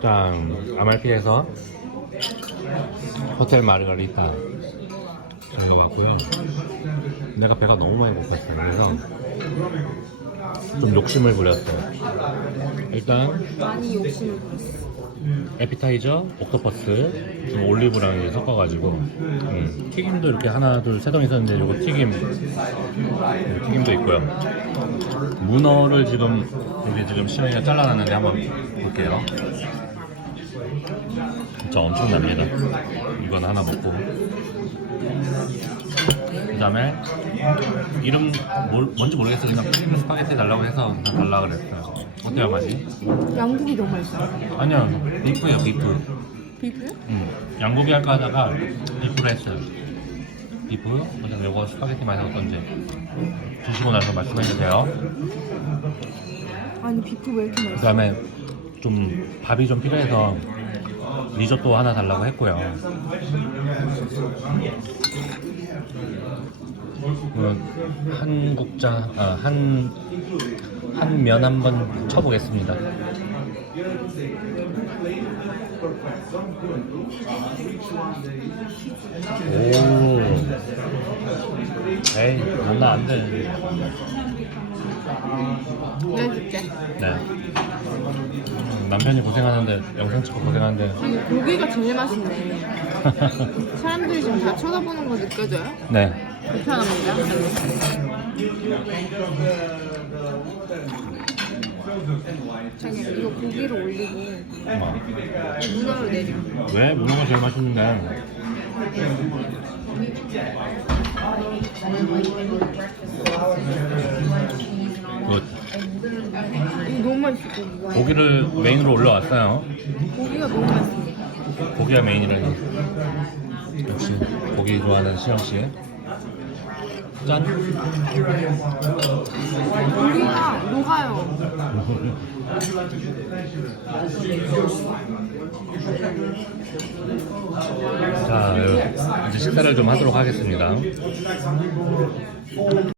짠 아말피에서 호텔 마르가리타 저희가 왔고요. 내가 배가 너무 많이 고팠어요. 그래서 좀 욕심을 부렸어요. 일단 많이 욕심을 부렸어. 에피타이저, 옥토퍼스, 좀 올리브랑 섞어가지고 음, 튀김도 이렇게 하나, 둘, 세 덩 있었는데 이거 튀김 네, 튀김도 있고요. 문어를 지금 이게 지금 시영이가 잘라놨는데 한번 볼게요 진짜 엄청납니다 이건 하나 먹고 그 다음에 이름 뭘, 뭔지 모르겠어 그냥 스파게티 달라고 해서 그냥 달라 그랬어요 어때요 맛이? 양고기 너무 맛있어. 아니요 비프예요 비프 비프? 음, 양고기 할까 하다가 비프를 했어요 비프? 그래서 이거 스파게티 맛이 어떤지 드시고 나서 말씀해 주세요 아니 비프 왜 이렇게 그 맛있어? 다음에 좀 밥이 좀 필요해서 리조또 하나 달라고 했고요. 그 한국자 아, 한, 한 면 한번 쳐보겠습니다. 오. 에이 장난 안 돼 줄게. 네 음, 남편이 고생하는데 영상 찍고 고생하는데 아니 고기가 제일 맛있네. 사람들이 지금 다 쳐다보는 거 느껴져요? 네 불편합니다. 자기 이거 고기를 올리고 어. 문어를 내려. 왜? 문어가 제일 맛있는데 굿 이거 너무 맛있어. 고기를 메인으로 올라왔어요 고기가 너무 맛있어. 고기가 메인이라니 역시 고기 좋아하는 시영씨 짠 고기가 녹아요. 자 이제 식사를 좀 하도록 하겠습니다